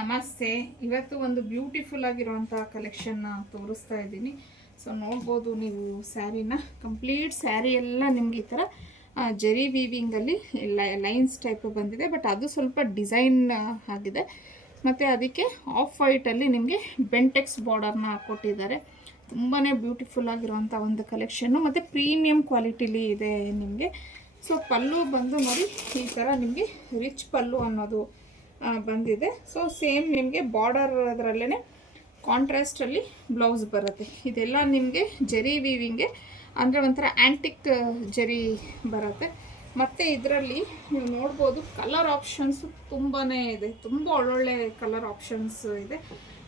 ನಮಸ್ತೆ. ಇವತ್ತು ಒಂದು ಬ್ಯೂಟಿಫುಲ್ ಆಗಿರುವಂಥ ಕಲೆಕ್ಷನ್ನ ತೋರಿಸ್ತಾ ಇದ್ದೀನಿ. ಸೊ ನೋಡ್ಬೋದು ನೀವು ಸ್ಯಾರಿನ, ಕಂಪ್ಲೀಟ್ ಸ್ಯಾರಿ ಎಲ್ಲ ನಿಮ್ಗೆ ಈ ಥರ ಜರಿ ವೀವಿಂಗಲ್ಲಿ ಲೈನ್ಸ್ ಟೈಪ್ ಬಂದಿದೆ. ಬಟ್ ಅದು ಸ್ವಲ್ಪ ಡಿಸೈನ್ ಆಗಿದೆ. ಮತ್ತು ಅದಕ್ಕೆ ಆಫ್ ವೈಟಲ್ಲಿ ನಿಮಗೆ ಬೆಂಟೆಕ್ಸ್ ಬಾರ್ಡರ್ನ ಕೊಟ್ಟಿದ್ದಾರೆ. ತುಂಬಾ ಬ್ಯೂಟಿಫುಲ್ ಆಗಿರುವಂಥ ಒಂದು ಕಲೆಕ್ಷನ್ನು ಮತ್ತು ಪ್ರೀಮಿಯಂ ಕ್ವಾಲಿಟಿಲಿ ಇದೆ ನಿಮಗೆ. ಸೊ ಪಲ್ಲು ಬಂದು ನೋಡಿ ಈ ಥರ ನಿಮಗೆ ರಿಚ್ ಪಲ್ಲು ಅನ್ನೋದು ಬಂದಿದೆ. ಸೊ ಸೇಮ್ ನಿಮಗೆ ಬಾರ್ಡರ್ ಅದರಲ್ಲೇ ಕಾಂಟ್ರಾಸ್ಟಲ್ಲಿ ಬ್ಲೌಸ್ ಬರುತ್ತೆ. ಇದೆಲ್ಲ ನಿಮಗೆ ಜರಿ ವೀವಿಂಗೆ ಅಂದರೆ ಒಂಥರ ಆ್ಯಂಟಿಕ್ ಜರಿ ಬರುತ್ತೆ. ಮತ್ತು ಇದರಲ್ಲಿ ನೀವು ನೋಡ್ಬೋದು ಕಲರ್ ಆಪ್ಷನ್ಸು ತುಂಬಾ ಇದೆ. ತುಂಬ ಒಳ್ಳೊಳ್ಳೆ ಕಲರ್ ಆಪ್ಷನ್ಸ್ ಇದೆ.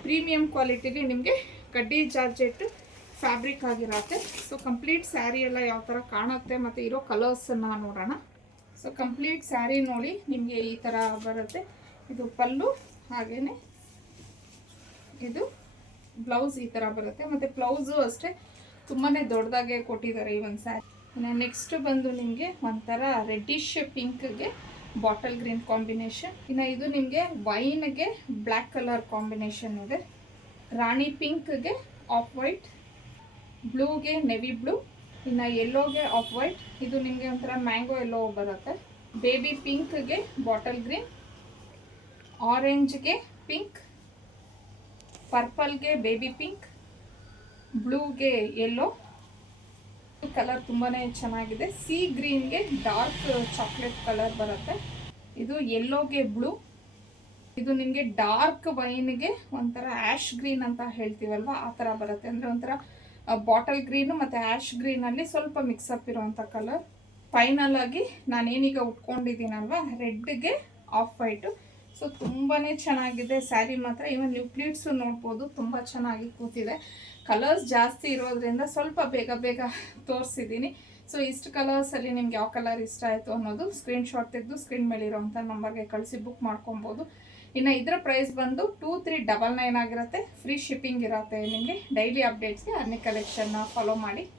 ಪ್ರೀಮಿಯಂ ಕ್ವಾಲಿಟಿಲಿ ನಿಮಗೆ ಕಡ್ಡಿ ಜಾರ್ಜೆಟ್ ಫ್ಯಾಬ್ರಿಕ್ ಆಗಿರುತ್ತೆ. ಸೊ ಕಂಪ್ಲೀಟ್ ಸ್ಯಾರಿ ಎಲ್ಲ ಯಾವ ಥರ ಕಾಣುತ್ತೆ ಮತ್ತು ಇರೋ ಕಲರ್ಸನ್ನು ನೋಡೋಣ. ಸೊ ಕಂಪ್ಲೀಟ್ ಸ್ಯಾರಿ ನೋಡಿ ನಿಮಗೆ ಈ ಥರ ಬರುತ್ತೆ. ಇದು ಪಲ್ಲು, ಹಾಗೇನೆ ಇದು ಬ್ಲೌಸ್ ಈ ಥರ ಬರುತ್ತೆ. ಮತ್ತು ಬ್ಲೌಸು ಅಷ್ಟೇ ತುಂಬಾ ದೊಡ್ಡದಾಗೆ ಕೊಟ್ಟಿದ್ದಾರೆ ಈ ಒಂದು ಸ್ಯಾರಿ. ನೆಕ್ಸ್ಟ್ ಬಂದು ನಿಮಗೆ ಒಂಥರ ರೆಡ್ಡಿಶ್ ಪಿಂಕ್ಗೆ ಬಾಟಲ್ ಗ್ರೀನ್ ಕಾಂಬಿನೇಷನ್. ಇನ್ನು ಇದು ನಿಮಗೆ ವೈನ್ಗೆ ಬ್ಲ್ಯಾಕ್ ಕಲರ್ ಕಾಂಬಿನೇಷನ್ ಇದೆ. ರಾಣಿ ಪಿಂಕ್ಗೆ ಆಫ್ ವೈಟ್, ಬ್ಲೂಗೆ ನೆವಿ ಬ್ಲೂ, ಇನ್ನು ಯೆಲ್ಲೋಗೆ ಆಫ್ ವೈಟ್. ಇದು ನಿಮಗೆ ಒಂಥರ ಮ್ಯಾಂಗೋ ಯೆಲ್ಲೋ ಬರುತ್ತೆ. ಬೇಬಿ ಪಿಂಕ್ಗೆ ಬಾಟಲ್ ಗ್ರೀನ್, ಆರೆಂಜ್ಗೆ ಪಿಂಕ್, ಪರ್ಪಲ್ಗೆ ಬೇಬಿ ಪಿಂಕ್, ಬ್ಲೂಗೆ ಯೆಲ್ಲೋ. ಕಲರ್ ತುಂಬಾ ಚೆನ್ನಾಗಿದೆ. ಸಿ ಗ್ರೀನ್ಗೆ ಡಾರ್ಕ್ ಚಾಕ್ಲೇಟ್ ಕಲರ್ ಬರುತ್ತೆ. ಇದು ಯೆಲ್ಲೋಗೆ ಬ್ಲೂ. ಇದು ನಿಮಗೆ ಡಾರ್ಕ್ ವೈನ್ಗೆ ಒಂಥರ ಆ್ಯಶ್ ಗ್ರೀನ್ ಅಂತ ಹೇಳ್ತೀವಲ್ವ, ಆ ಥರ ಬರುತ್ತೆ. ಅಂದರೆ ಒಂಥರ ಬಾಟಲ್ ಗ್ರೀನು ಮತ್ತು ಆ್ಯಶ್ ಗ್ರೀನಲ್ಲಿ ಸ್ವಲ್ಪ ಮಿಕ್ಸಪ್ ಇರೋವಂಥ ಕಲರ್. ಫೈನಲ್ ಆಗಿ ನಾನೇನೀಗ ಉಟ್ಕೊಂಡಿದ್ದೀನಲ್ವ ರೆಡ್ಗೆ ಆಫ್ ವೈಟು. ಸೊ ತುಂಬಾ ಚೆನ್ನಾಗಿದೆ ಸ್ಯಾರಿ ಮಾತ್ರ. ಇವನ್ ನೀವು ಪ್ಲೀಟ್ಸು ನೋಡ್ಬೋದು, ತುಂಬ ಚೆನ್ನಾಗಿ ಕೂತಿದೆ. ಕಲರ್ಸ್ ಜಾಸ್ತಿ ಇರೋದ್ರಿಂದ ಸ್ವಲ್ಪ ಬೇಗ ತೋರಿಸಿದ್ದೀನಿ. ಸೊ ಇಷ್ಟು ಕಲರ್ಸಲ್ಲಿ ನಿಮ್ಗೆ ಯಾವ ಕಲರ್ ಇಷ್ಟ ಆಯಿತು ಅನ್ನೋದು ಸ್ಕ್ರೀನ್ಶಾಟ್ ತೆಗೆದು ಸ್ಕ್ರೀನ್ ಮೇಲೆ ಇರೋವಂಥ ನಂಬರ್ಗೆ ಕಳಿಸಿ ಬುಕ್ ಮಾಡ್ಕೊಬೋದು. ಇನ್ನು ಇದರ ಪ್ರೈಸ್ ಬಂದು 2399 ಆಗಿರುತ್ತೆ. ಫ್ರೀ ಶಿಪ್ಪಿಂಗ್ ಇರುತ್ತೆ ನಿಮಗೆ. ಡೈಲಿ ಅಪ್ಡೇಟ್ಸ್ಗೆ ಅನ್ನಿ ಕಲೆಕ್ಷನ್ನ ಫಾಲೋ ಮಾಡಿ.